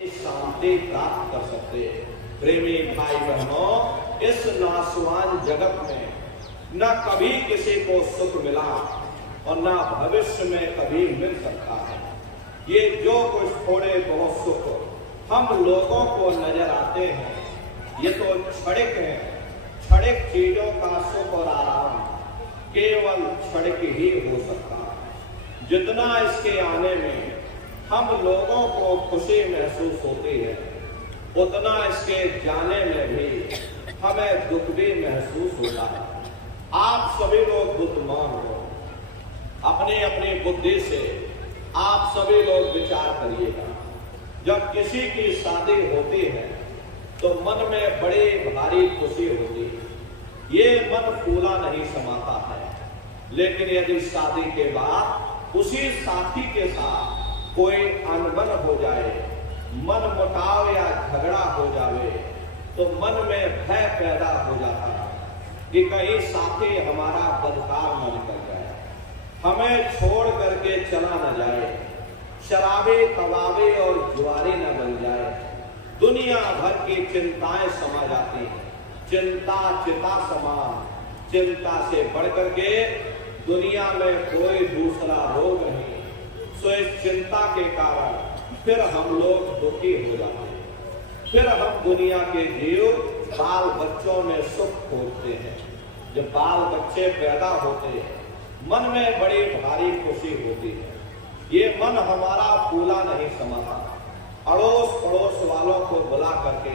शांति प्राप्त कर सकते हैं। प्रेमी भाई बहनों, इस नासवान जगत में न कभी किसी को सुख मिला और न भविष्य में कभी मिल सकता है। ये जो कुछ थोड़े बहुत सुख हम लोगों को नजर आते हैं, ये तो क्षणिक है। क्षणिक चीजों का सुख और आराम केवल क्षणिक ही हो सकता है। जितना इसके आने में हम लोगों को खुशी महसूस होती है, उतना इसके जाने में भी हमें दुख भी महसूस होता है। आप सभी लोग बुद्धिमान हो, अपनी अपनी बुद्धि से आप सभी लोग विचार करिएगा। जब किसी की शादी होती है तो मन में बड़ी भारी खुशी होती है, ये मन फूला नहीं समाता है। लेकिन यदि शादी के बाद उसी साथी के साथ कोई अनबन हो जाए, मन मुटाव या झगड़ा हो जावे, तो मन में भय पैदा हो जाता है कि कहीं साथी हमारा बदकार न निकल जाए, हमें छोड़ करके चला न जाए, शराबी कबाबी और जुआरी न बन जाए। दुनिया भर की चिंताएं समा जाती हैं। चिंता चिता समान, चिंता से बढ़ करके दुनिया में कोई दूसरा रोग नहीं। सो इस चिंता के कारण फिर हम लोग दुखी हो जाते हैं। फिर हम दुनिया के जीव बाल बच्चों में सुख खोजते हैं। जब बाल बच्चे पैदा होते हैं, मन में बड़ी भारी खुशी होती है। ये मन हमारा फूला नहीं समाता। अड़ोस पड़ोस वालों को बुला करके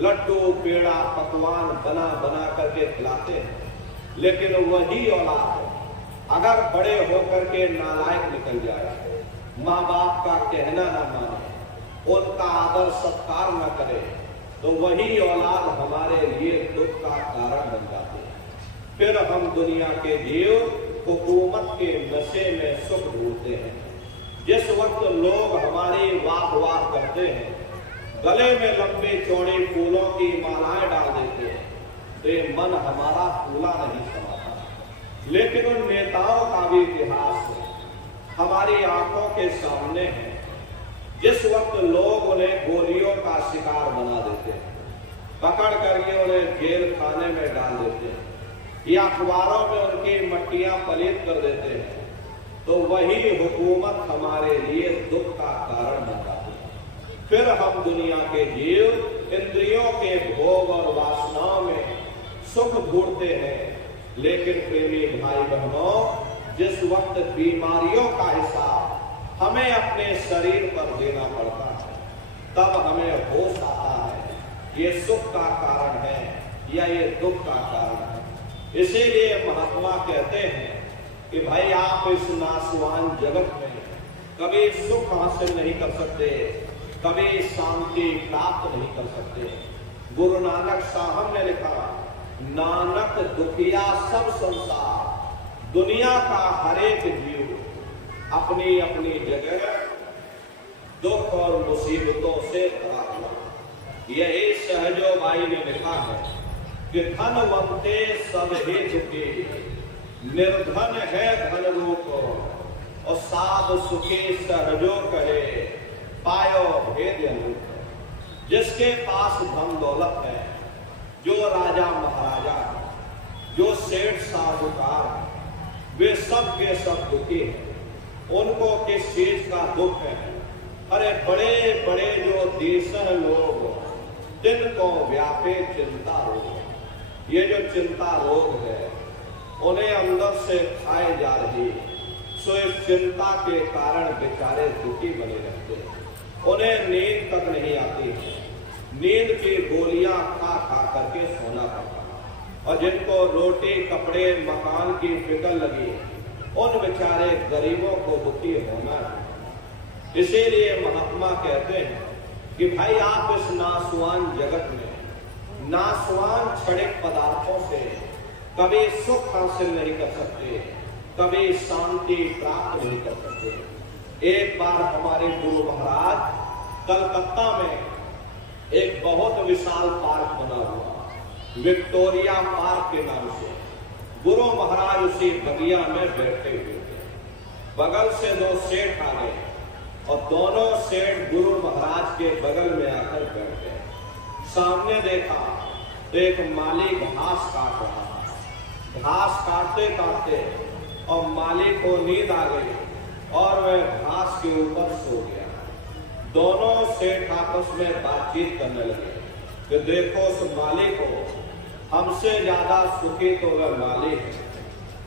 लड्डू पेड़ा पकवान बना बना करके खिलाते हैं। लेकिन वही औलाद अगर बड़े होकर के नालायक निकल जाए, माँ बाप का कहना न माने, उनका आदर सत्कार न करे, तो वही औलाद हमारे लिए दुख का कारण बन जाती है। फिर हम दुनिया के जीव हुकूमत के नशे में सुख ढूंढते हैं। जिस वक्त लोग हमारी वाह वाह करते हैं, गले में लंबी चौड़ी फूलों की मालाएं डाल देते हैं, तो ये मन हमारा फूला नहीं समाता। लेकिन उन नेताओं का भी इतिहास हमारी आंखों के सामने है। जिस वक्त लोग उन्हें गोलियों का शिकार बना देते हैं, पकड़ करके उन्हें जेल खाने में डाल देते हैं या अखबारों में उनकी मट्टियां पलीत कर देते हैं, तो वही हुकूमत हमारे लिए दुख का कारण बन जाती है। फिर हम दुनिया के जीव इंद्रियों के भोग और वासनाओं में सुख ढूंढते हैं। लेकिन प्रेमी भाई बहनों, जिस वक्त बीमारियों का हिसाब हमें अपने शरीर पर देना पड़ता है, तब हमें होश आता है ये सुख का कारण है या ये दुख का कारण है। इसीलिए महात्मा कहते हैं कि भाई आप इस नासवान जगत में कभी सुख हासिल नहीं कर सकते, कभी शांति प्राप्त नहीं कर सकते। गुरु नानक साहब ने लिखा, नानक दुखिया सब संसार, दुनिया का हर एक जीव अपनी अपनी जगह दुख और मुसीबतों से भरा हुआ। यही सहजो भाई ने लिखा है कि धनवंते सब ही दुखी, निर्धन है धन रूप, और साध सुखी सहजो कहे पायो भेद अनूप। जिसके पास धन दौलत है, जो राजा महाराजा, जो सेठ साहूकार, वे सब के सब दुखी हैं। उनको किस चीज का दुख है? अरे बड़े बड़े जो देश लोग, जिनको व्यापे चिंता रोग, ये जो चिंता रोग है उन्हें अंदर से खाए जा रही। सो इस चिंता के कारण बेचारे दुखी बने रहते हैं। उन्हें नींद तक नहीं आती है। नींद की गोलियां खा खा करके सोना पड़ता है। और जिनको रोटी कपड़े मकान की फिक्र लगी, उन बेचारे गरीबों को दुखी होना है। इसीलिए महात्मा कहते हैं कि भाई आप इस नासवान जगत में नासवान क्षणिक पदार्थों से कभी सुख हासिल नहीं कर सकते, कभी शांति प्राप्त नहीं कर सकते। एक बार हमारे गुरु महाराज कलकत्ता में एक बहुत विशाल पार्क बना हुआ, विक्टोरिया पार्क के नाम से। गुरु महाराज उसी बगिया में बैठे हुए थे। बगल से दो सेठ आ गए और दोनों सेठ गुरु महाराज के बगल में आकर बैठ गए। सामने देखा तो एक माली घास काट रहा था। घास काटते काटते और माली को नींद आ गई और वह घास के ऊपर सो गया। दोनों सेठ आपस में बातचीत करने लगे कि देखो उस माली को, हमसे ज्यादा सुखी तो वह माली है,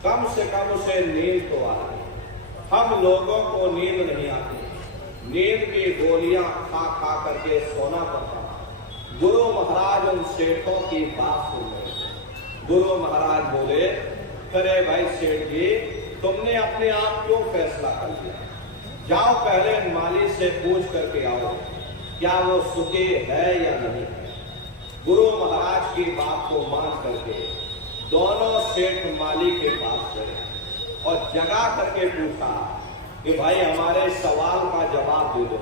कम से कम उसे नींद तो आ रही, हम लोगों को नींद नहीं आती, नींद की गोलियां खा खा करके सोना पड़ता। गुरु महाराज उन सेठों की बात सुन रहे। गुरु महाराज बोले, अरे भाई सेठ जी, तुमने अपने आप क्यों फैसला कर लिया? जाओ पहले माली से पूछ करके आओ क्या वो सुखी है या नहीं है। गुरु महाराज की बात को मान करके दोनों सेठ माली के पास गए और जगा करके पूछा कि भाई हमारे सवाल का जवाब दे दो,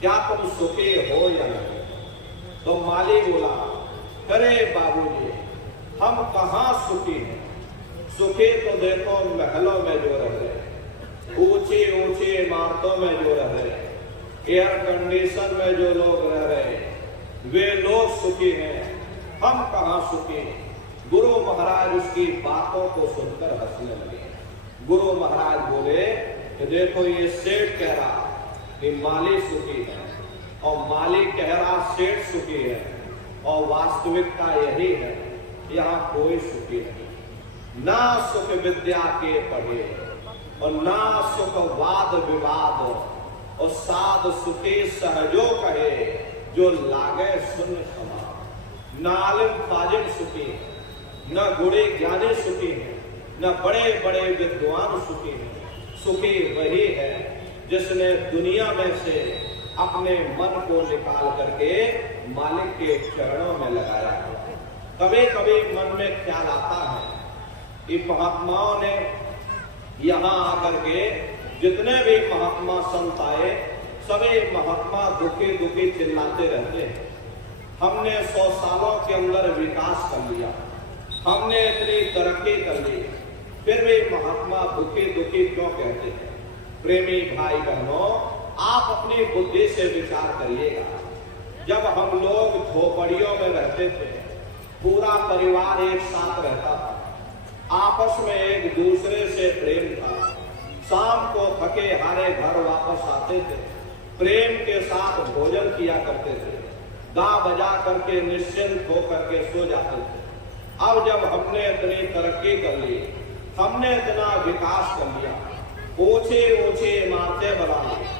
क्या तुम सुखी हो या नहीं? तो माली बोला, अरे बाबूजी, हम कहाँ सुखी हैं? सुखी तो देखो महलों में जो रह रहे, ऊंची ऊंची इमारतों में जो रह रहे, एयर कंडीशन में जो लोग रह रहे, वे लोग सुखी हैं, हम कहाँ सुखी? गुरु महाराज उसकी बातों को सुनकर हंसने लगे। गुरु महाराज बोले कि देखो ये सेठ कह रहा कि माली सुखी है और माली कह रहा सेठ सुखी है, और वास्तविकता यही है, यहाँ कोई सुखी नहीं। ना सुख विद्या के पढ़े और ना सुख वाद विवाद, और साध सुखी सहजो कहे जो लागे शून्य समा। न आलिम फाजिल सुखी है, न गुणे ज्ञानी सुखी है, न बड़े बड़े विद्वान सुखी है। सुखी वही है जिसने दुनिया में से अपने मन को निकाल करके मालिक के चरणों में लगाया। कभी कभी मन में ख्याल आता है कि महात्माओं ने यहाँ आकर के, जितने भी महात्मा संत आए, सभी महात्मा दुखी दुखी चिल्लाते रहते हैं, हमने 100 सालों के अंदर विकास कर लिया, हमने इतनी तरक्की कर ली, फिर भी महात्मा दुखी दुखी क्यों कहते हैं? प्रेमी भाई बहनों, आप अपनी बुद्धि से विचार करिएगा। जब हम लोग झोपड़ियों में रहते थे, पूरा परिवार एक साथ रहता था, आपस में एक दूसरे से प्रेम था, शाम को थके हारे घर वापस आते थे, प्रेम के साथ भोजन किया करते थे, गा बजा करके निश्चिंत होकर के सो जाते थे। अब जब हमने इतनी तरक्की कर ली, हमने इतना विकास कर लिया, ऊंचे ऊंचे इमारतें बना ली,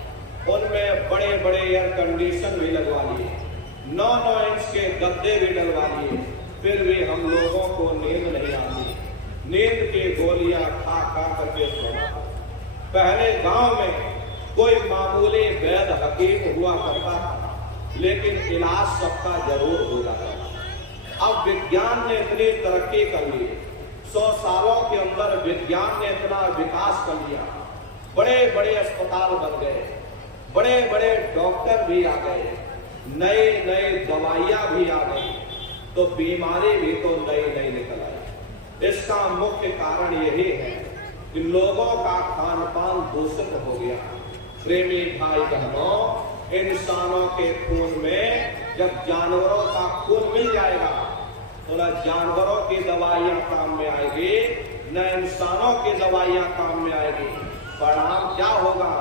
उनमें बड़े बड़े एयर कंडीशन भी लगवा लिए, 9-9 इंच के गद्दे भी डलवा लिए, फिर भी हम लोगों को नींद नहीं आती, नींद की गोलियां खा खा करके सोना। पहले गांव में कोई मामूली वैद हकीम हुआ करता था, लेकिन इलाज सबका जरूर हो जाता था। अब विज्ञान ने इतनी तरक्की कर ली, 100 सालों के अंदर विज्ञान ने इतना विकास कर लिया, बड़े बड़े अस्पताल बन गए, बड़े बड़े डॉक्टर भी आ गए, नई नई दवाइयां भी आ गई, तो बीमारी भी तो नई नई निकल आई। इसका मुख्य कारण यही है कि लोगों का खान पान दूषित हो गया। प्रेमी भाई बहनों, इंसानों के खून में जब जानवरों का खून मिल जाएगा तो न जानवरों की दवाइयां काम में आएगी, न इंसानों की दवाइयां काम में आएगी। परिणाम क्या होगा?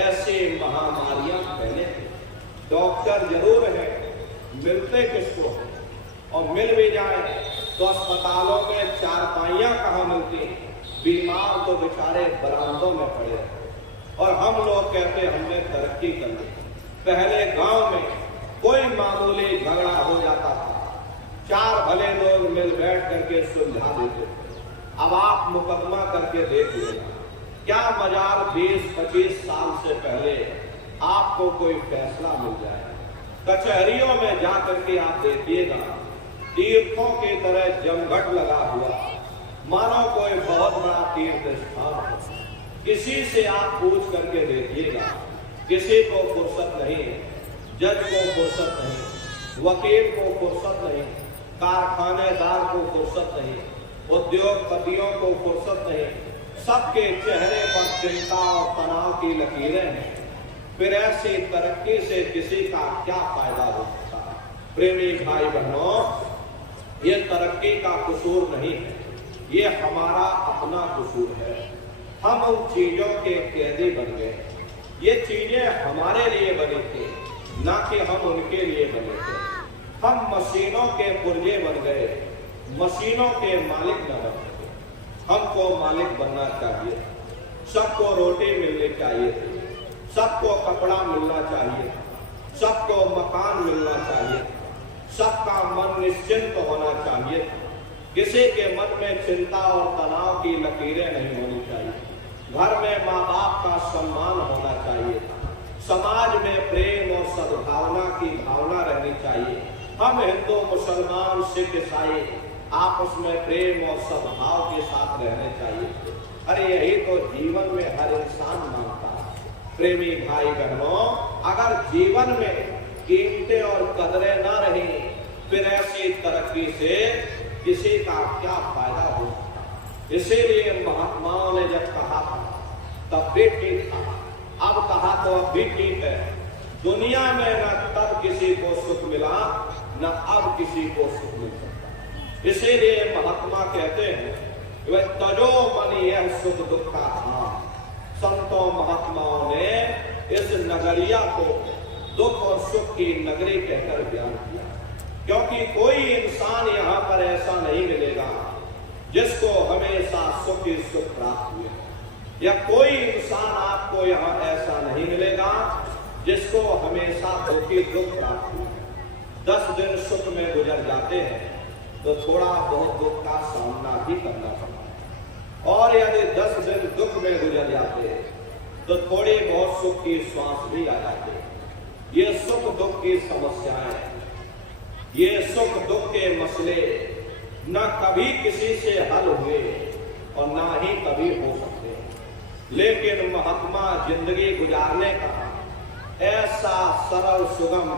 ऐसी महामारियां फैले। डॉक्टर जरूर है, मिलते किसको? और मिल भी जाए तो अस्पतालों में चारपाइयां कहाँ मिलती? बीमार तो बेचारे बरामदों में पड़े रहते। और हम लोग कहते हमने तरक्की कर ली। पहले गांव में कोई मामूली झगड़ा हो जाता था, 4 भले लोग मिल बैठ करके सुलझा देते थे। अब आप मुकदमा करके देख लीजिए, क्या मजाल 20-25 साल से पहले आपको कोई फैसला मिल जाए। कचहरियों में जा करके आप देखिएगा, तीर्थों की तरह जमघट लगा हुआ, मानो कोई बहुत बड़ा तीर्थ स्थान। किसी से आप पूछ करके देखिएगा, किसी को फुर्सत नहीं, जज को फुर्सत नहीं, वकील को फुर्सत नहीं, कारखानेदार को फुर्सत नहीं, उद्योगपतियों को फुर्सत नहीं। सबके चेहरे पर चिंता और तनाव की लकीरें हैं। फिर ऐसी तरक्की से किसी का क्या फायदा हो सकता है। प्रेमी भाई बहनों, ये तरक्की का कसूर नहीं है, ये हमारा अपना कसूर है। हम उन चीजों के कैदी बन गए। ये चीजें हमारे लिए बनी थी, ना कि हम उनके लिए बने थे। हम मशीनों के पुर्जे बन गए, मशीनों के मालिक न बन गए। हमको मालिक बनना चाहिए। सबको रोटी मिलनी चाहिए, सबको कपड़ा मिलना चाहिए, सबको मकान मिलना चाहिए, सबका मन निश्चिंत होना चाहिए। किसी के मन में चिंता और तनाव की लकीरें नहीं होनी चाहिए। घर में माँ बाप का सम्मान होना चाहिए। समाज में प्रेम और सद्भावना की भावना रहनी चाहिए। हम हिंदू, मुसलमान, सिख, ईसाई आपस में प्रेम और सद्भाव के साथ रहने चाहिए। अरे यही तो जीवन में हर इंसान मांगता है। प्रेमी भाई बहनों, अगर जीवन में कीमतें और कदरें ना रही, फिर ऐसी तरक्की से किसी का क्या फायदा हो सकता। इसीलिए महात्माओं ने जब कहा था तब भी ठीक था, अब कहा तो अब भी ठीक है। दुनिया में न तब किसी को सुख मिला, न अब किसी को सुख मिल सकता। इसीलिए महात्मा कहते हैं वह तजो मन यह सुख दुख का धाम। संतों महात्माओं ने इस नगरिया को दुख और सुख की नगरी कहकर बयान किया, क्योंकि कोई इंसान यहाँ पर ऐसा नहीं मिलेगा जिसको हमेशा सुख ही सुख प्राप्त हुए, या कोई इंसान आपको यहाँ ऐसा नहीं मिलेगा जिसको हमेशा दुख ही दुख प्राप्त हुए। 10 दिन सुख में गुजर जाते हैं तो थोड़ा बहुत दुख का सामना भी करना पड़ता है, और यदि 10 दिन दुख में गुजर जाते हैं तो थोड़ी बहुत सुख की श्वास भी आ जाती है। ये सुख दुख की समस्याएं, ये सुख दुख के मसले न कभी किसी से हल हुए और ना ही कभी हो सकते, लेकिन महात्मा जिंदगी गुजारने का ऐसा सरल सुगम,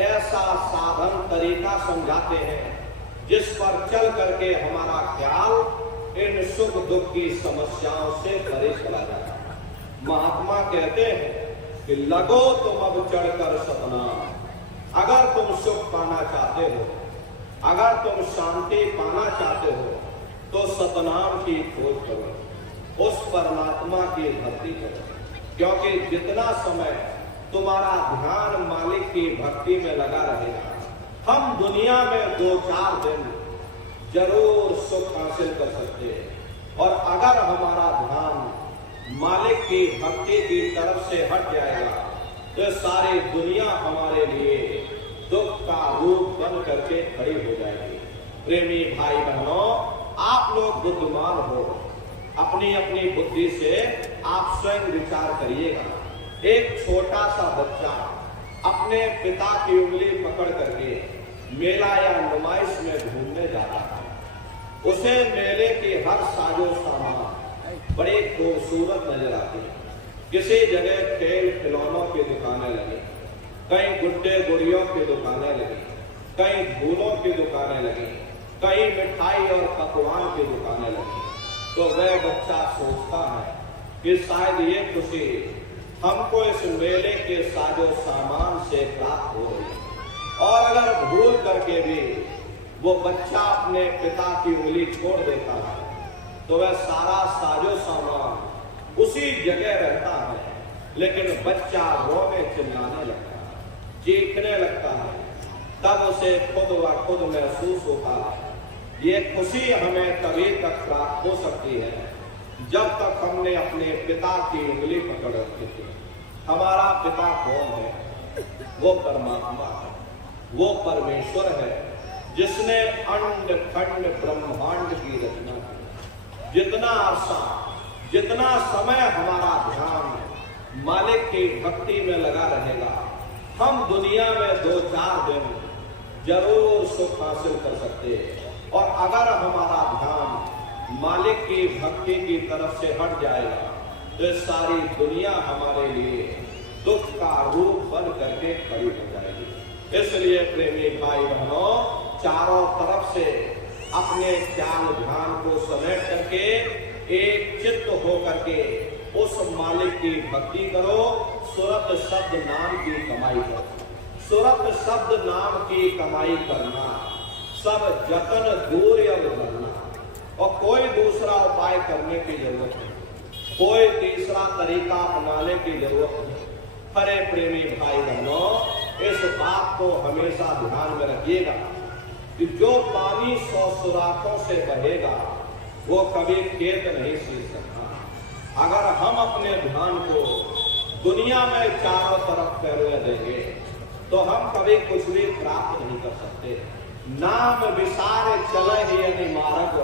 ऐसा साधन तरीका समझाते हैं जिस पर चल करके हमारा ख्याल इन सुख दुख की समस्याओं से परे चला जाता है। महात्मा कहते हैं कि लगो तुम अब चढ़कर सतनाम। अगर तुम सुख पाना चाहते हो, अगर तुम शांति पाना चाहते हो, तो सतनाम की खोज करो, उस परमात्मा की भक्ति करो। क्योंकि जितना समय तुम्हारा ध्यान मालिक की भक्ति में लगा रहेगा, हम दुनिया में 2-4 दिन जरूर सुख हासिल कर सकते हैं। और अगर हमारा ध्यान मालिक की भक्ति की तरफ से हट जाएगा तो सारी दुनिया हमारे लिए दुख का रूप बन करके खड़ी हो जाएगी। प्रेमी भाई बहनों, आप लोग बुद्धिमान हो, अपनी अपनी बुद्धि से आप स्वयं विचार करिएगा। एक छोटा सा बच्चा अपने पिता की उंगली पकड़ करके मेला या नुमाइश में घूमने जाता है। उसे मेले की हर साजो सामान बड़े खूबसूरत नजर आती है। किसी जगह खेल खिलौनों की दुकानें लगी, कहीं गुड्डे गुड़ियों की दुकानें लगी, कहीं फूलों की दुकानें लगी, कहीं मिठाई और पकवान की दुकानें लगी। तो वह बच्चा सोचता है कि शायद ये खुशी हमको इस मेले के साजो सामान से प्राप्त हो रही है। और अगर भूल करके भी वो बच्चा अपने पिता की उंगली छोड़ देता है तो वह सारा साजो सामान उसी जगह रहता है, लेकिन बच्चा रोने चिल्लाने लगता है, चीखने लगता है। तब उसे खुद व खुद महसूस होता है ये खुशी हमें तभी तक प्राप्त हो सकती है जब तक हमने अपने पिता की उंगली पकड़ रखी थी। हमारा पिता कौन है? वो परमात्मा है, वो परमेश्वर है जिसने अंड खंड ब्रह्मांड की रचना की। जितना अरसा, जितना समय हमारा ध्यान मालिक की भक्ति में लगा रहेगा, हम दुनिया में 2-4 दिन जरूर सुख हासिल कर सकते हैं। और अगर हमारा ध्यान मालिक की भक्ति की तरफ से हट जाएगा तो सारी दुनिया हमारे लिए दुख का रूप बन करके खड़ी हो जाएगी। इसलिए प्रेमी भाई बहनों, चारों तरफ से अपने ख्याल ध्यान को समेट करके एक चित्त हो करके उस मालिक की भक्ति करो, सुरत शब्द नाम की कमाई करो। सुरत शब्द नाम की कमाई करना, सब जतन दूर अब करना, और कोई दूसरा उपाय करने की जरूरत नहीं, कोई तीसरा तरीका अपनाने की जरूरत नहीं। हरे प्रेमी भाई बहनों, इस बात को हमेशा ध्यान में रखिएगा कि जो पानी 100 सुराखों से बहेगा वो कभी खेत नहीं सींच सकता। अगर हम अपने ध्यान को दुनिया में चारों तरफ फैला देंगे तो हम कभी कुछ भी प्राप्त नहीं कर सकते। नाम विसारे चले ही यानी मार्ग,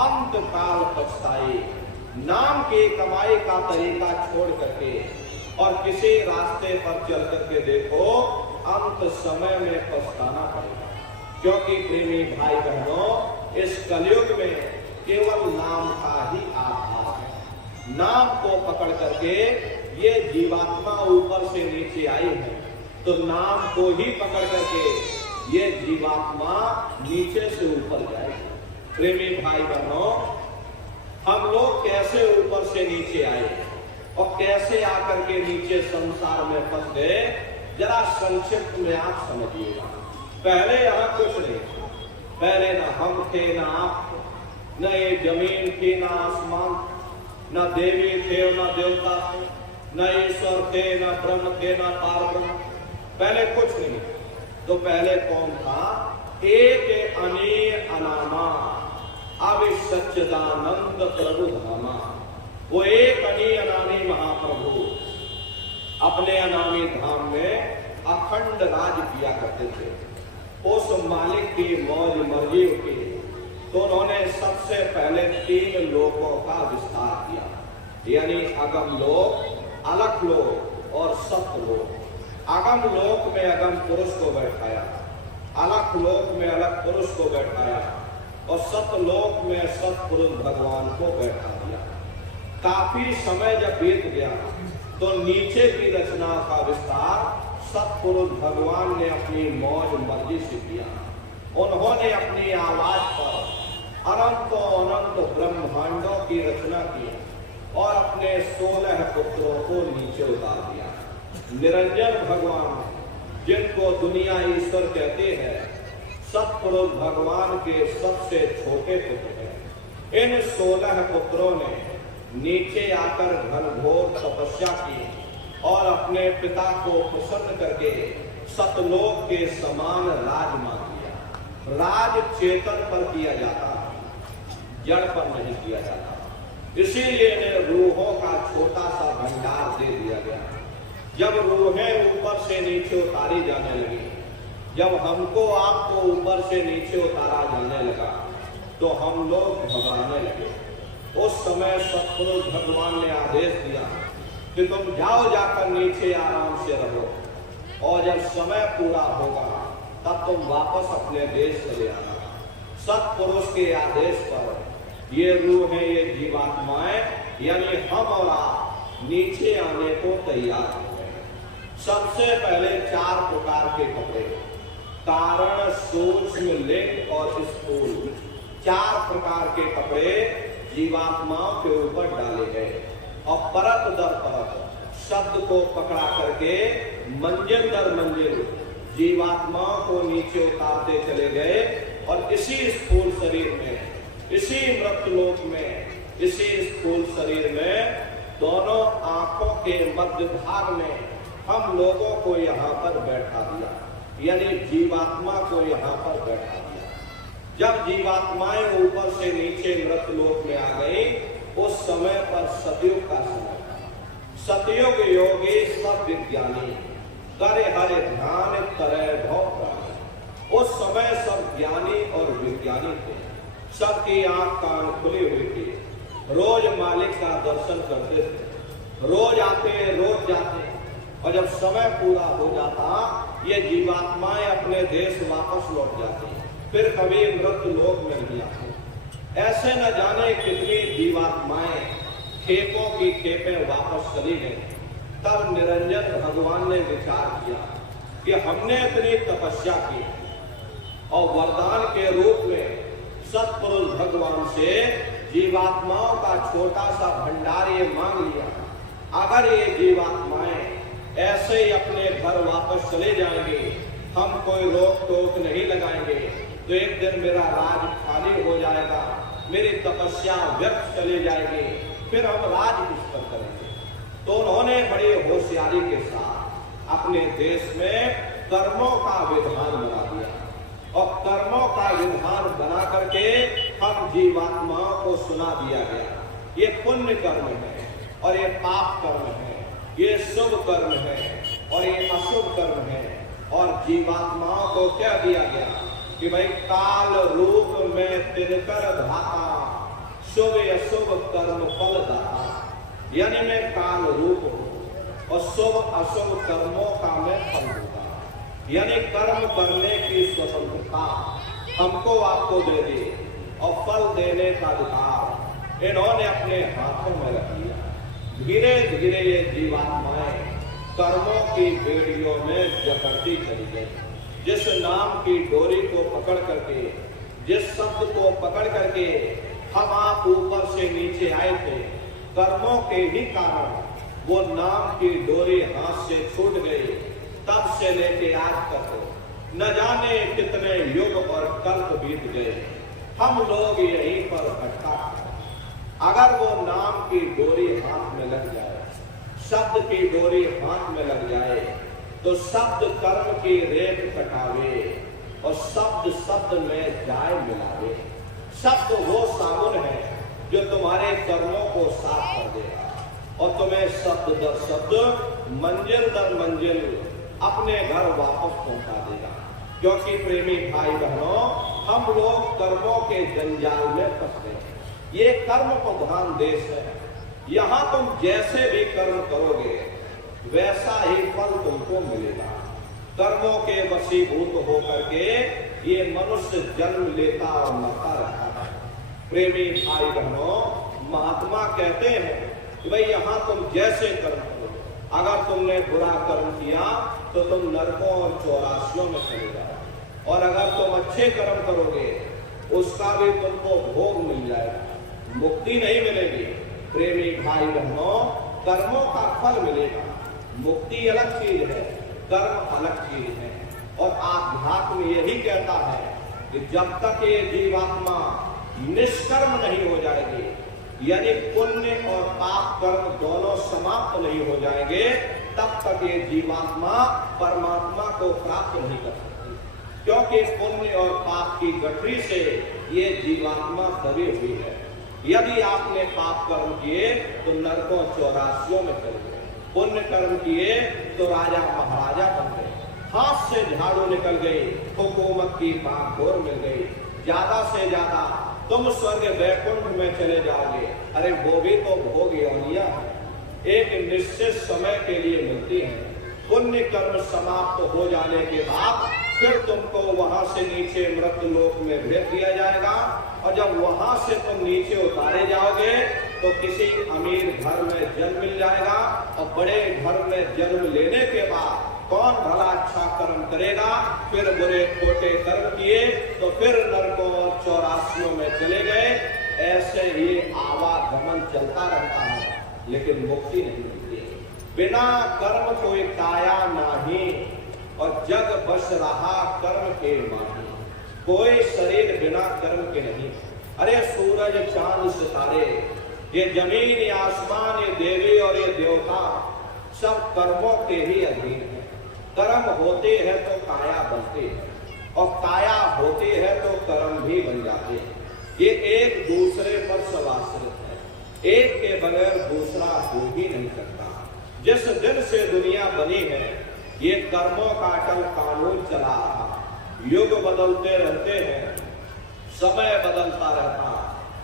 अंत काल पछताई। नाम की कमाई का तरीका छोड़ करके और किसी रास्ते पर चल करके देखो, अंत समय में पछताना पड़ेगा। क्योंकि प्रेमी भाई बहनों, इस कलयुग में केवल नाम का ही आधार है। नाम को पकड़ करके ये जीवात्मा ऊपर से नीचे आई है, तो नाम को ही पकड़ करके ये जीवात्मा नीचे से ऊपर जाएगी। प्रेमी भाई बहनों, हम लोग कैसे ऊपर से नीचे आए और कैसे आकर के नीचे संसार में फंस गए, जरा संक्षिप्त में आप समझिएगा। पहले यहाँ कुछ नहीं, पहले न हम थे न आप, न ये जमीन थी न आसमान, न देवी थे न देवता थे, न ईश्वर थे न ब्रह्म थे न पारब्रह्म, पहले कुछ नहीं। तो पहले कौन था? एक अनीय अनामा अविसच्चिदानंद प्रभु धामा। वो एक अनीय अनामी महाप्रभु अपने अनामी धाम में अखंड राज किया करते थे। उस मालिक की मौज मर्जी की, तो उन्होंने सबसे पहले 3 लोकों का विस्तार किया, यानी अगम लोक, अलख लोक और सत्य लोक। अगम लोक में अगम पुरुष को बैठाया, अलख लोक में अलग पुरुष को बैठाया और सतलोक में सतपुरुष भगवान को बैठा दिया। काफी समय जब बीत गया तो नीचे की रचना का विस्तार सतपुरुष भगवान ने अपनी मौज मर्जी से किया। उन्होंने अपनी आवाज पर अनंत अनंत ब्रह्मांडों की रचना की और अपने 16 पुत्रों को नीचे उतार दिया। निरंजन भगवान, जिनको दुनिया ईश्वर कहते हैं, सतपुरुष भगवान के सबसे छोटे पुत्र हैं। इन 16 पुत्रों ने नीचे आकर घनघोर तपस्या की और अपने पिता को प्रसन्न करके सतलोक के समान राज मान लिया। राज चेतन पर किया जाता, जड़ पर नहीं किया जाता। इसीलिए इन्हें रूहों का छोटा सा भंडार दे दिया गया। जब रूहें ऊपर से नीचे उतारी जाने लगी, जब हमको आपको ऊपर से नीचे उतारा जाने लगा, तो हम लोग घबराने लगे। उस समय सतपुरुष भगवान ने आदेश दिया कि तुम जाओ, जाकर नीचे आराम से रहो, और जब समय पूरा होगा तब तुम वापस अपने देश चले आना। सतपुरुष के आदेश पर ये रूहें, ये जीवात्माएं, यानी हम और आप नीचे आने को तैयार हो गए। सबसे पहले 4 प्रकार के कपड़े, कारण, सूक्ष्म, लिंग और स्थूल, 4 प्रकार के कपड़े जीवात्माओं के ऊपर डाले गए और परत दर परत शब्द को पकड़ा करके मंजिल दर मंजिल जीवात्माओं को नीचे उतारते चले गए। और इसी स्थूल शरीर में, इसी मृतलोक में, इसी स्थूल शरीर में दोनों आंखों के मध्य भाग में हम लोगों को यहाँ पर बैठा दिया, यानी जीवात्मा को यहाँ पर बैठा दिया। जब जीवात्माएं ऊपर से नीचे मृतलोक में आ गई, उस समय पर सतयुग का समय था। सतयुग योगी सब विज्ञानी, करे हरे ध्यान करे भव प्राणी। उस समय सब ज्ञानी और विज्ञानी थे, सबकी आंख कान खुली हुई थी, रोज मालिक का दर्शन करते थे, रोज आते रोज जाते, और जब समय पूरा हो जाता ये जीवात्माएं अपने देश वापस लौट जाती, फिर कभी मृत लोक में नहीं आती। ऐसे न जाने कितनी जीवात्माएं खेपों की खेपें वापस चली गई। तब निरंजन भगवान ने विचार किया कि हमने इतनी तपस्या की और वरदान के रूप में सतपुरुष भगवान से जीवात्माओं का छोटा सा भंडार ये मांग लिया। अगर ये जीवात्माएं ऐसे ही अपने घर वापस चले जाएंगे, हम कोई रोक टोक नहीं लगाएंगे, तो एक दिन मेरा राज खाली हो जाएगा, मेरी तपस्या व्यर्थ चले जाएगी, फिर हम राज किस पर करेंगे। तो उन्होंने बड़ी होशियारी के साथ अपने देश में कर्मों का विधान बना दिया, और कर्मों का विधान बना करके हम जीवात्माओं को सुना दिया गया, ये पुण्य कर्म है और ये पाप कर्म है, ये शुभ कर्म है और ये अशुभ कर्म है। और जीवात्माओं को क्या दिया गया कि भाई काल रूप में तिनकर धाता, शुभ अशुभ कर्म फल दाता, यानी मैं काल रूप हूं और शुभ अशुभ कर्मों का मैं फल दूंगा, यानी कर्म करने की स्वतंत्रता हमको आपको दे दी और फल देने का अधिकार इन्होंने अपने हाथों में रख लिया। धीरे धीरे ये जीवात्माएं कर्मों की बेड़ियों में जकड़ती चली गई। जिस नाम की डोरी को पकड़ करके, जिस शब्द को पकड़ करके हम आप ऊपर से नीचे आए थे, कर्मों के ही कारण वो नाम की डोरी हाथ से छूट गई। तब से लेके आज तक न जाने कितने युग और कल्प बीत गए, हम लोग यहीं पर अटका। अगर वो नाम की डोरी हाथ में लग जाए, शब्द की डोरी हाथ में लग जाए, तो शब्द कर्म की रेख कटावे और शब्द शब्द में जाए मिलावे। शब्द वो साबुन है जो तुम्हारे कर्मों को साफ कर देगा और तुम्हें शब्द दर शब्द, मंजिल दर मंजिल अपने घर वापस पहुंचा देगा। क्योंकि प्रेमी भाई बहनों, हम लोग कर्मों के जंजाल में फंस गए। ये कर्म प्रधान देश है, यहाँ तुम जैसे भी कर्म करोगे वैसा ही फल तुमको मिलेगा। कर्मों के वशीभूत होकर के ये मनुष्य जन्म लेता और मरता रहता है। प्रेमी भाई बहनों, महात्मा कहते हैं कि भाई यहाँ तुम जैसे कर्म करो, अगर तुमने बुरा कर्म किया तो तुम नरकों और चौरासियों में चले जाओ, और अगर तुम अच्छे कर्म करोगे उसका भी तुमको भोग मिल जाएगा, मुक्ति नहीं मिलेगी। प्रेमी भाई बहनों, कर्मों का फल मिलेगा। मुक्ति अलग चीज है, कर्म अलग चीज है। और आध्यात्म यही कहता है कि जब तक ये जीवात्मा निष्कर्म नहीं हो जाएगी, यानी पुण्य और पाप कर्म दोनों समाप्त नहीं हो जाएंगे, तब तक ये जीवात्मा परमात्मा को प्राप्त नहीं कर सकती। क्योंकि पुण्य और पाप की गठरी से ये जीवात्मा दबी हुई है। यदि आपने पाप कर्म किए तो नरकों चौरासियों में चले गए, पुण्य कर्म किए तो राजा महाराजा बन गए, हाथ से झाड़ू निकल गई, हुकूमत की बागडोर मिल गई, ज्यादा से ज्यादा तुम स्वर्ग वैकुंठ में चले जाओगे। अरे वो भी तो भोग योनियां एक निश्चित समय के लिए मिलती है। पुण्य कर्म समाप्त हो जाने के बाद फिर तुमको वहां से नीचे मृत लोक में भेज दिया जाएगा, और जब वहां से तुम नीचे उतारे जाओगे तो किसी अमीर घर में जन्म मिल जाएगा, और बड़े घर में जन्म लेने के बाद कौन भला अच्छा कर्म करेगा, फिर बुरे खोटे कर्म किए तो फिर नरकों और चौरासियों में चले गए। ऐसे ही आवागमन चलता रहता है, लेकिन मुक्ति नहीं मिलती। बिना कर्म कोई काया नहीं, और जग बस रहा कर्म के माही। कोई शरीर बिना कर्म के नहीं। अरे सूरज चांद सितारे, ये जमीन, ये आसमान, ये देवी और ये देवता सब कर्मों के ही अधीन है। कर्म होते हैं तो काया बनते हैं, और काया होते हैं तो कर्म भी बन जाते हैं। ये एक दूसरे पर सवाश्रित है, एक के बगैर दूसरा हो ही नहीं सकता। जिस दिन से दुनिया बनी है ये कर्मों का अटल कानून चला रहा। युग बदलते रहते हैं, समय बदलता रहता,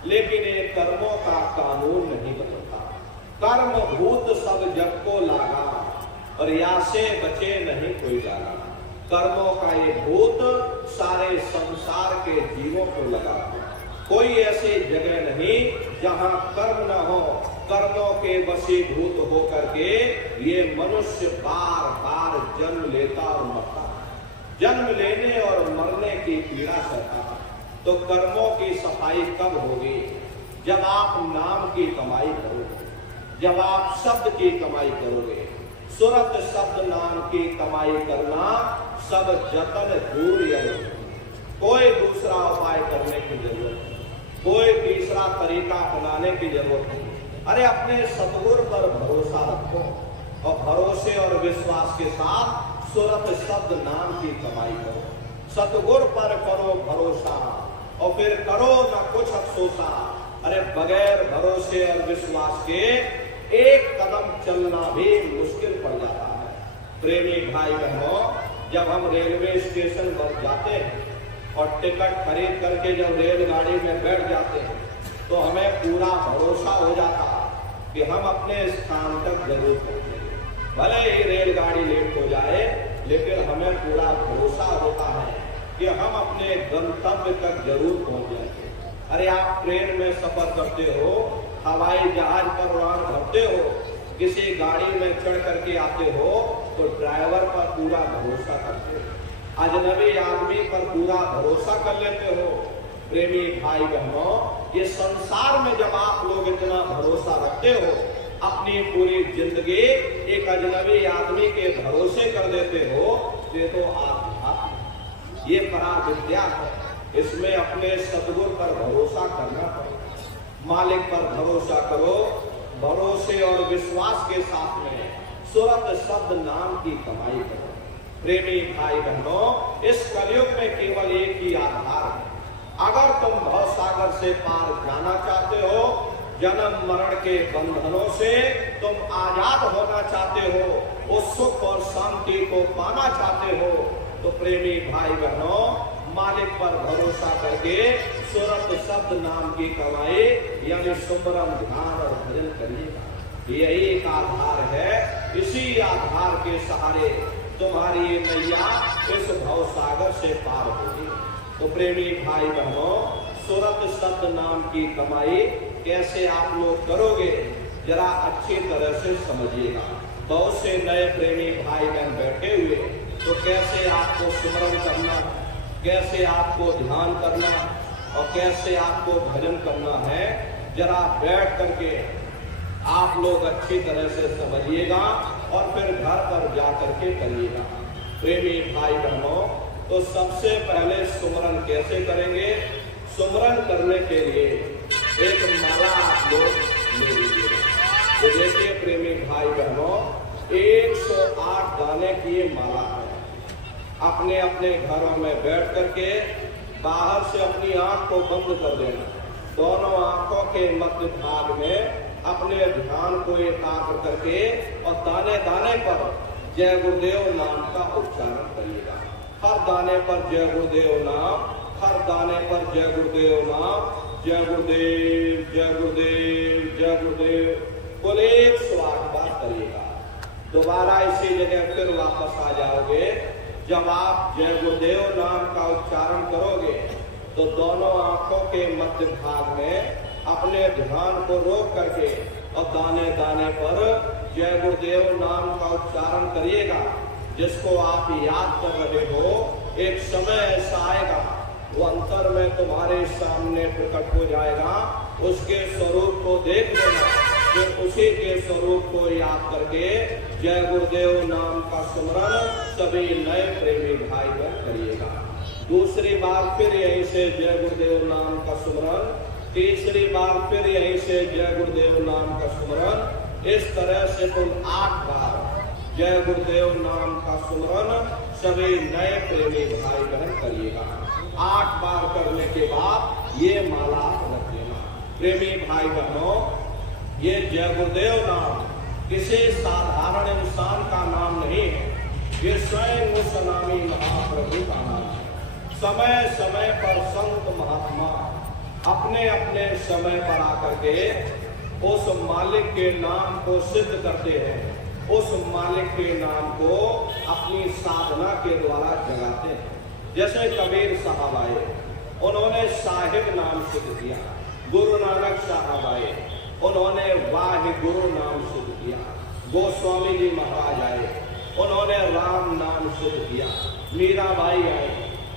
लेकिन ये कर्मों का कानून नहीं बदलता। कर्म भूत सब जग को लागा, और या से बचे नहीं कोई जाना। कर्मों का ये भूत सारे संसार के जीवों को लगा। कोई ऐसी जगह नहीं जहां कर्म न हो। कर्मों के वशीभूत होकर के ये मनुष्य बार बार जन्म लेता और मरता, जन्म लेने और मरने की पीड़ा सहता। तो कर्मों की सफाई कब होगी? जब आप नाम की कमाई करोगे, जब आप शब्द की कमाई करोगे, सुरत शब्द नाम की कमाई करना सब जतन दूर यही। कोई दूसरा उपाय करने की जरूरत नहीं, कोई तीसरा तरीका अपनाने की जरूरत नहीं। अरे अपने सतगुरु पर भरोसा रखो और भरोसे और विश्वास के साथ सुरत शब्द नाम की कमाई करो। सतगुरु पर करो भरोसा और फिर करो न कुछ अफसोसा। अरे बगैर भरोसे और विश्वास के एक कदम चलना भी मुश्किल पड़ जाता है। प्रेमी भाई बहनों, जब हम रेलवे स्टेशन पर जाते हैं और टिकट खरीद करके जब रेलगाड़ी में बैठ जाते हैं तो हमें पूरा भरोसा हो जाता है कि हम अपने स्थान तक जरूर पहुंचेंगे। भले ही रेलगाड़ी लेट हो जाए, लेकिन हमें पूरा भरोसा होता है कि हम अपने गंतव्य तक जरूर पहुंच जाएंगे। अरे आप ट्रेन में सफर करते हो, हवाई जहाज पर उड़ान भरते हो, किसी गाड़ी में चढ़ करके आते हो तो ड्राइवर पर पूरा भरोसा करते हो, अजनबी आदमी पर पूरा भरोसा कर लेते हो। प्रेमी भाई बहनों, ये संसार में जब आप लोग इतना भरोसा रखते हो, अपनी पूरी जिंदगी एक अजनबी आदमी के भरोसे कर देते हो, तो आध्यात्म ये पराविद्या है। इसमें अपने सतगुरु पर भरोसा करना पड़ेगा। मालिक पर भरोसा करो, भरोसे और विश्वास के साथ में सुरत शब्द नाम की कमाई करो। प्रेमी भाई बहनों, इस कलयुग में केवल एक ही आधार है। अगर तुम भव सागर से पार जाना चाहते हो, जन्म मरण के बंधनों से तुम आजाद होना चाहते हो, उस सुख और शांति को पाना चाहते हो, तो प्रेमी भाई बहनों, मालिक पर भरोसा करके सुरत शब्द नाम की कमाई यानी सुमरन ध्यान और भजन करिएगा। यही एक आधार है। इसी आधार के सहारे तुम्हारी ये नैया इस भव सागर से पार होगी। तो प्रेमी भाई बहनों, सुरत शब्द नाम की कमाई कैसे आप लोग करोगे, जरा अच्छी तरह से समझिएगा। बहुत से नए प्रेमी भाई बहन बैठे हुए, तो कैसे आपको सुमरन करना, कैसे आपको ध्यान करना और कैसे आपको भजन करना है, जरा बैठ करके आप लोग अच्छी तरह से समझिएगा और फिर घर पर जा करके करिएगा। प्रेमी भाई बहनों, तो सबसे पहले सुमरन कैसे करेंगे? सुमरन करने के लिए एक माला आप लोग ले लीजिए। तो देखिए प्रेमी भाई बहनों, 108 दाने की ये माला है। अपने अपने घरों में बैठ करके बाहर से अपनी आंख को बंद कर देना। दोनों आंखों के मध्य भाग में अपने ध्यान को एकाग्र करके और दाने दाने पर जय गुरुदेव नाम का उच्चारण करिएगा। हर दाने पर जय गुरुदेव नाम, हर दाने पर जय गुरुदेव नाम, जय गुरुदेव जय गुरुदेव जय गुरुदेव कुल 108 बार करिएगा। दोबारा इसी जगह फिर वापस आ जाओगे। जब आप जय गुरुदेव नाम का उच्चारण करोगे तो दोनों आंखों के मध्य भाग में अपने ध्यान को रोक करके और दाने दाने पर जय गुरुदेव नाम का उच्चारण करिएगा। जिसको आप याद कर रहे हो, एक समय ऐसा आएगा वो अंतर में तुम्हारे सामने प्रकट हो जाएगा। उसके स्वरूप को देख लेना, फिर उसी के स्वरूप को याद करके जय गुरुदेव नाम का सुमरन सभी नए प्रेमी भाई बहन करिएगा। दूसरी बार फिर यहीं से जय गुरुदेव नाम का सुमरन, तीसरी बार फिर यहीं से जय गुरुदेव नाम का सुमरन। इस तरह से तुम 8 बार जय गुरुदेव नाम का सुमरन सभी नए प्रेमी भाई बहन करिएगा। 8 बार करने के बाद ये माला रख लेना। प्रेमी भाई बहनों, ये जय गुरुदेव नाम किसी साधारण इंसान का नाम नहीं है, ये स्वयं उस अनामी महाप्रभु का नाम है। समय समय पर संत महात्मा अपने अपने समय पर आकर के उस मालिक के नाम को सिद्ध करते हैं, उस मालिक के नाम को अपनी साधना के द्वारा जगाते हैं। जैसे कबीर साहब आए, उन्होंने साहिब नाम सिद्ध किया। गुरु नानक साहब आए, उन्होंने वाहि गुरु नाम सिद्ध किया। गोस्वामी जी महाराज आए, उन्होंने राम नाम सिद्ध किया। मीराबाई आए,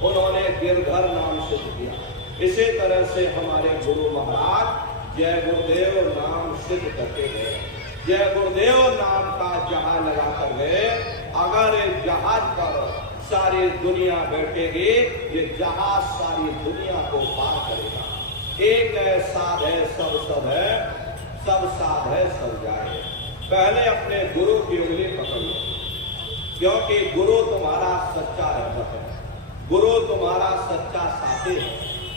उन्होंने गिरधर नाम सिद्ध किया। इसी तरह से हमारे गुरु महाराज जय गुरुदेव नाम सिद्ध करते गए। जय गुरुदेव नाम का जहाज लगा कर गए। अगर इस जहाज पर सारी दुनिया बैठेगी, ये जहाज सारी दुनिया को पार करेगा। एक है साध है सब है, सब साध है सब जाए। पहले अपने गुरु की उंगली पकड़ लो, क्योंकि गुरु तुम्हारा सच्चा रहमत है, गुरु तुम्हारा सच्चा साथी है।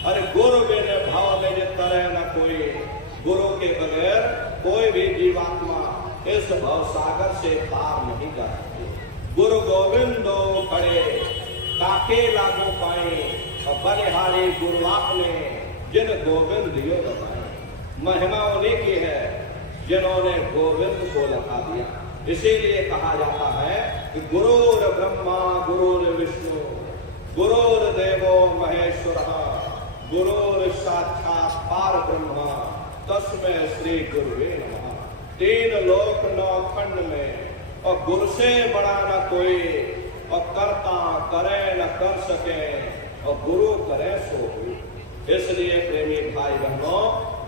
अरे गुरु बिन भाव में तरह न कोई, गुरु के बगैर कोई भी जीवात्मा इस भव सागर से पार नहीं जा सकती। गुरु गोविंदो खड़े ताके लागू पाए, और बलिहारी गुरु आपने जिन गोविंद दियो लगाए। महिमा उन्हीं की है जिन्होंने गोविंद को लगा दिया। इसीलिए कहा जाता है कि गुरुर ब्रह्मा गुरुर विष्णु गुरुर्देवो महेश्वरः गुरुर साक्षात् पार ब्रह्म तस्मै श्री गुरुवे नमः। तीन लोक नौ खंड में और गुरु से बड़ा न कोई, और करता करे न कर सके, और गुरु करे सो हुई। इसलिए प्रेमी भाई बहनों,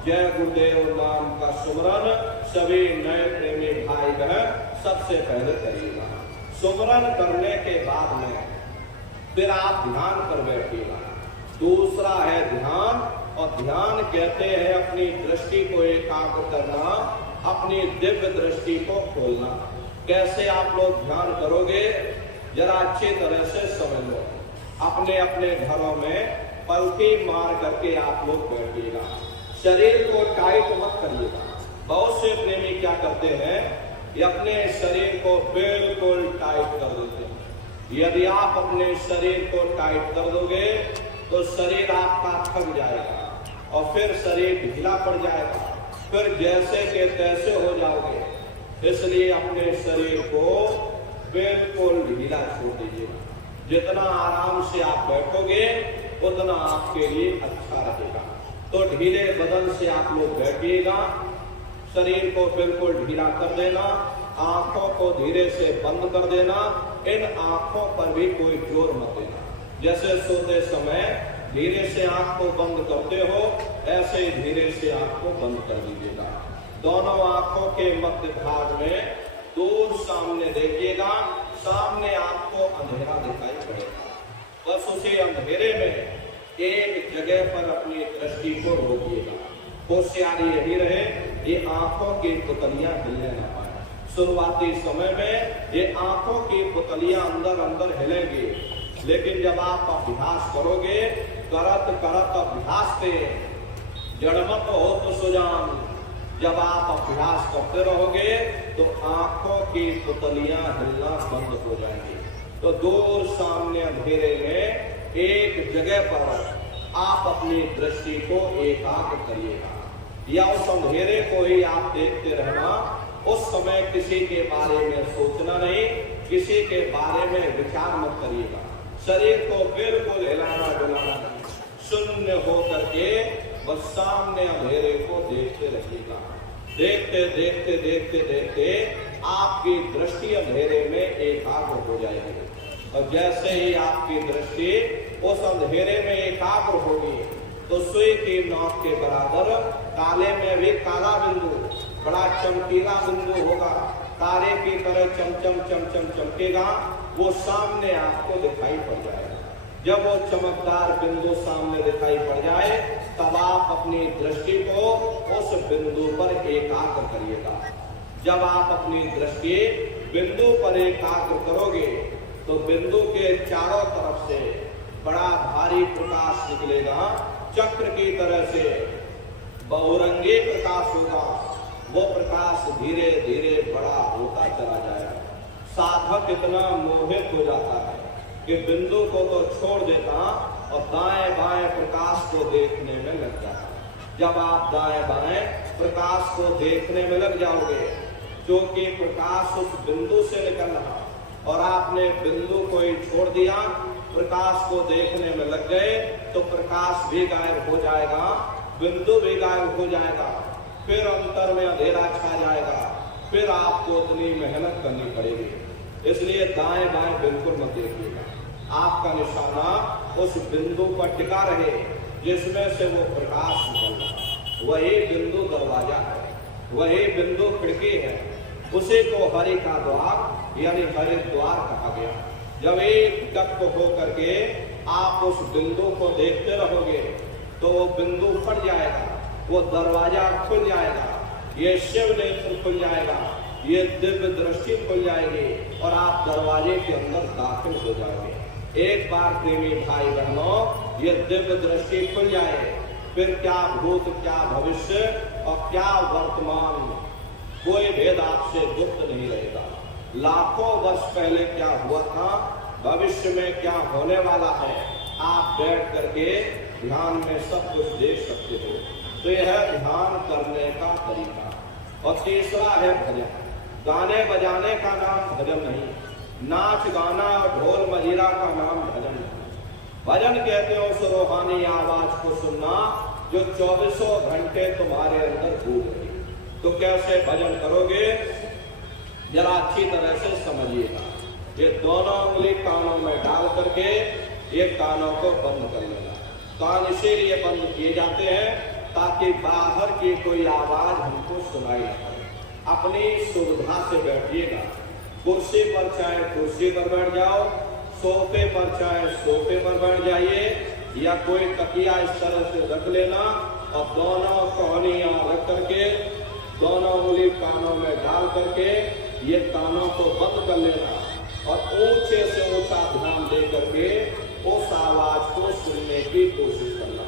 जय गुरुदेव नाम का सुमरन सभी नए प्रेमी भाई बहन सबसे पहले करिएगा। सुमरन करने के बाद में फिर आप ध्यान पर बैठिएगा। दूसरा है ध्यान, और ध्यान कहते हैं अपनी दृष्टि को एकाग्र करना, अपनी दिव्य दृष्टि को खोलना। कैसे आप लोग ध्यान करोगे, जरा अच्छी तरह से समझ लो। अपने अपने घरों में पलकी मार करके आप लोग बैठिएगा। शरीर को टाइट मत करिएगा। बहुत से प्रेमी क्या करते हैं, ये अपने शरीर को बिल्कुल टाइट कर देते हैं। यदि आप अपने शरीर को टाइट कर दोगे तो शरीर आपका थक जाएगा, और फिर शरीर ढीला पड़ जाएगा, फिर जैसे के तैसे हो जाओगे। इसलिए अपने शरीर को बिल्कुल ढीला छोड़ दीजिएगा। जितना आराम से आप बैठोगे उतना आपके लिए अच्छा रहेगा। तो ढीले बदन से आप लोग बैठिएगा, शरीर को बिल्कुल ढीला कर देना, आंखों को धीरे से बंद कर देना। इन आंखों पर भी कोई जोर मत देना। जैसे सोते समय धीरे से आंख को बंद करते हो, ऐसे ही धीरे से आंख को बंद कर दीजिएगा। दोनों आंखों के मध्य भाग में दूर सामने देखिएगा, सामने आपको अंधेरा दिखाई पड़ेगा। बस उसी अंधेरे में एक जगह पर अपनी दृष्टि को रोकिएगा। होशियारी यही रहे, ये आंखों की पुतलियां हिलने न पाए। शुरुआती समय में ये आंखों की पुतलियां अंदर अंदर हिलेंगी, लेकिन जब आप अभ्यास करोगे, करत करत अभ्यास से जड़मत हो तो सुजान, जब आप अभ्यास करते रहोगे तो आंखों की पुतलियां हिलना बंद हो जाएंगी। तो दूर सामने अंधेरे में एक जगह पर आप अपनी दृष्टि को एकाग्र करिएगा, या उस अंधेरे को ही आप देखते रहना। उस समय किसी के बारे में सोचना नहीं, किसी के बारे में विचार मत करिएगा। शरीर को बिल्कुल हिलाना डुलाना नहीं, शून्य हो करके बस सामने अंधेरे को देखते रहिएगा। देखते देखते देखते देखते आपकी दृष्टि अंधेरे में एकाग्र हो जाएगी, और जैसे ही आपकी दृष्टि उस अंधेरे में एकाग्र होगी तो सुई की नोक के बराबर काले में भी काला बिंदु, बड़ा चमकीला बिंदु होगा, तारे की तरह चमचम चमचम चमकेगा, वो सामने आपको दिखाई पड़ जाएगा। जब वो चमकदार बिंदु सामने दिखाई पड़ जाए, तब आप अपनी दृष्टि को उस बिंदु पर एकाग्र करिएगा। जब आप अपनी दृष्टि बिंदु पर एकाग्र करोगे तो बिंदु के चारों तरफ से बड़ा भारी प्रकाश निकलेगा, चक्र की तरह से बहुरंगी प्रकाश होगा। वो प्रकाश धीरे धीरे बड़ा होता चला जाएगा। साधक इतना मोहित हो जाता है कि बिंदु को तो छोड़ देता और दाएं बाएं प्रकाश को देखने में लग जाता। जब आप दाएं बाएं प्रकाश को देखने में लग जाओगे, जो कि प्रकाश उस बिंदु से निकल रहा, और आपने बिंदु को ही छोड़ दिया, प्रकाश को देखने में लग गए, तो प्रकाश भी गायब हो जाएगा, बिंदु भी गायब हो जाएगा, फिर अंतर में अंधेरा छा जाएगा, फिर आपको उतनी मेहनत करनी पड़ेगी। इसलिए दाएं बाएं बिल्कुल मत देखिएगा। आपका निशाना उस बिंदु पर टिका रहे जिसमें से वो प्रकाश निकल रहा। वही बिंदु दरवाजा है, वही बिंदु खिड़की है, उसी को हरि का द्वार यानी हरिद्वार कहा गया। जब एक तत्व हो करके आप उस बिंदु को देखते रहोगे तो वो बिंदु फट जाएगा, वो दरवाजा खुल जाएगा, ये शिव नेत्र खुल जाएगा, ये दिव्य दृष्टि खुल जाएगी और आप दरवाजे के अंदर दाखिल हो जाओगे। एक बार प्रेमी भाई बहनों ये दिव्य दृष्टि खुल जाए, फिर क्या भूत क्या भविष्य और क्या वर्तमान कोई भेद आपसे गुप्त नहीं रहेगा। लाखों वर्ष पहले क्या हुआ था, भविष्य में क्या होने वाला है, आप बैठ करके ध्यान में सब कुछ देख सकते हो। तो यह है ध्यान करने का तरीका। और तीसरा है भजन। गाने बजाने का नाम भजन नहीं, नाच गाना और ढोल मजीरा का नाम भजन नहीं। भजन कहते हो उस रूहानी आवाज को सुनना जो 24 घंटे तुम्हारे अंदर गूंज रही। तो कैसे भजन करोगे, जरा अच्छी तरह से समझिएगा। ये दोनों उंगली कानों में डाल करके ये कानों को बंद कर लेना। कान इसीलिए बंद किए जाते हैं ताकि बाहर की कोई आवाज हमको सुनाई न पड़े। अपनी सुविधा से बैठिएगा। कुर्सी पर चाहे कुर्सी पर बैठ जाओ, सोफे पर चाहे सोफे पर बैठ जाइए, या कोई तकिया इस तरह से रख लेना और दोनों कोहनियां रख करके दोनों उंगली कानों में डाल करके ये कानों को बंद कर लेना और ऊंचे से ऊंचा ध्यान दे करके उस आवाज को सुनने की कोशिश करना।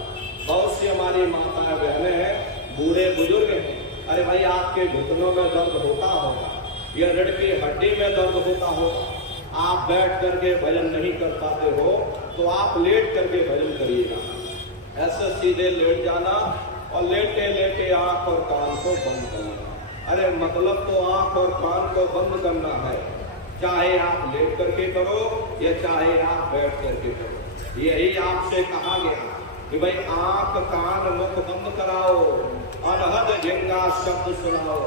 बहुत सी हमारी माताएं बहनें हैं, बूढ़े बुजुर्ग हैं, अरे भाई आपके घुटनों में दर्द होता होगा या रीढ़ की हड्डी में दर्द होता होगा, आप बैठ करके भजन नहीं कर पाते हो तो आप लेट करके भजन करिएगा। ऐसे सीधे लेट जाना और लेटे लेटे आंख और कान को बंद करना। अरे मतलब तो आंख और कान को बंद करना है, चाहे आप लेट करके करो या चाहे आप बैठ करके करो। यही आपसे कहा गया कि भाई आंख कान मुख बंद कराओ, अनहद जिंगा शब्द सुनाओ।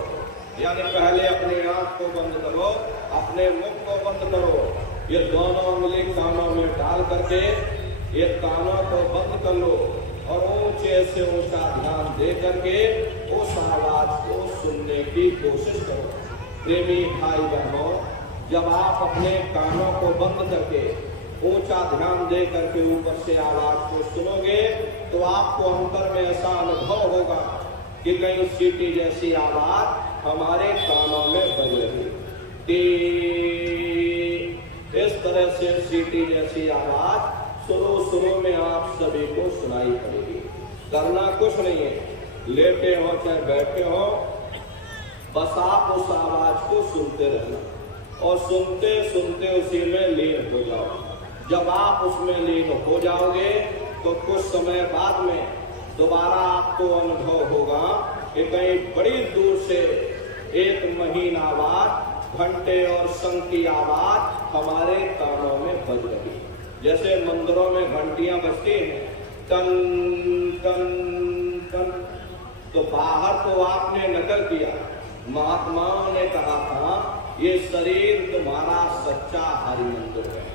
यानी पहले अपनी आंख को बंद करो, अपने मुख को बंद करो, ये दोनों उंगली कानों में डाल करके ये कानों को बंद कर लो और ऊंचे से ऊंचा ध्यान दे करके उस आवाज को सुनने की कोशिश करो। प्रेमी भाई बहनों, जब आप अपने कानों को बंद करके ऊंचा ध्यान दे करके ऊपर से आवाज को सुनोगे तो आपको अंतर में ऐसा अनुभव होगा कि कहीं सीटी जैसी आवाज हमारे कानों में बज रही। इस तरह से सीटी जैसी आवाज शुरू में आप सभी को सुनाई पड़ेगी। करना कुछ नहीं है, लेटे हो चाहे बैठे हो, बस आप उस आवाज को सुनते रहना और सुनते सुनते उसी में लीन हो जाओ। जब आप उसमें लीन हो जाओगे तो कुछ समय बाद में दोबारा आपको अनुभव होगा कि कहीं बड़ी दूर से एक महीन आवाज, घंटे और शंख की आवाज हमारे कानों में बज रही। जैसे मंदिरों में घंटियां बजती हैं, टन टन टन, तो बाहर तो आपने नकल किया। महात्माओं ने कहा था ये शरीर तुम्हारा सच्चा हरि मंदिर है।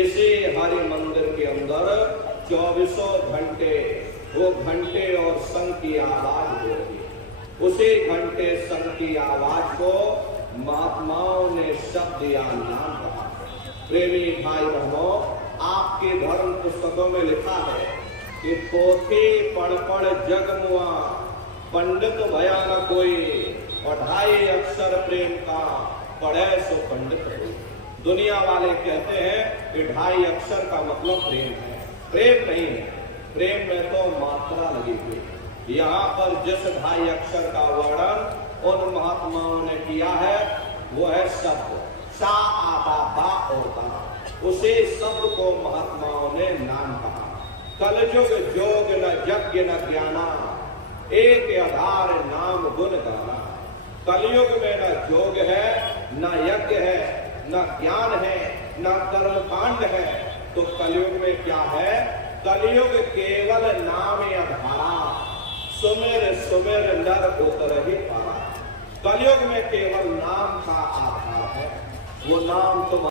इसी हरि मंदिर के अंदर 24 घंटे वो घंटे और शंख की आवाज हो रही है। उसी घंटे शंख की आवाज को महात्माओं ने शब्द या नाम कहा। प्रेमी भाई बहनों, आपके धर्म पुस्तकों में लिखा है कि पोथी पढ़ पढ़ जग मुआ, पंडित भया न कोई, 2.5 अक्षर प्रेम का पढ़े सो पंडित हो। दुनिया वाले कहते हैं कि 2.5 अक्षर का मतलब प्रेम है। प्रेम नहीं है, प्रेम में तो मात्रा लगी हुई। यहाँ पर जिस 2.5 अक्षर का वर्णन उन महात्माओं ने किया है वो है शब्द सा आदा बा और ता। उसी शब्द को महात्माओं ने नाम कहा। कलयुग जोग न यज्ञ न ज्ञाना, एक आधार नाम गुण गाना। कलयुग में न जोग है, न यज्ञ है, न ज्ञान है, न कर्म कांड है। तो कलयुग में क्या है? कलयुग केवल नाम आधारा, सुमेर सुमेर नर उतर ही पारा। कलयुग में केवल नाम का आधार है, वो नाम तो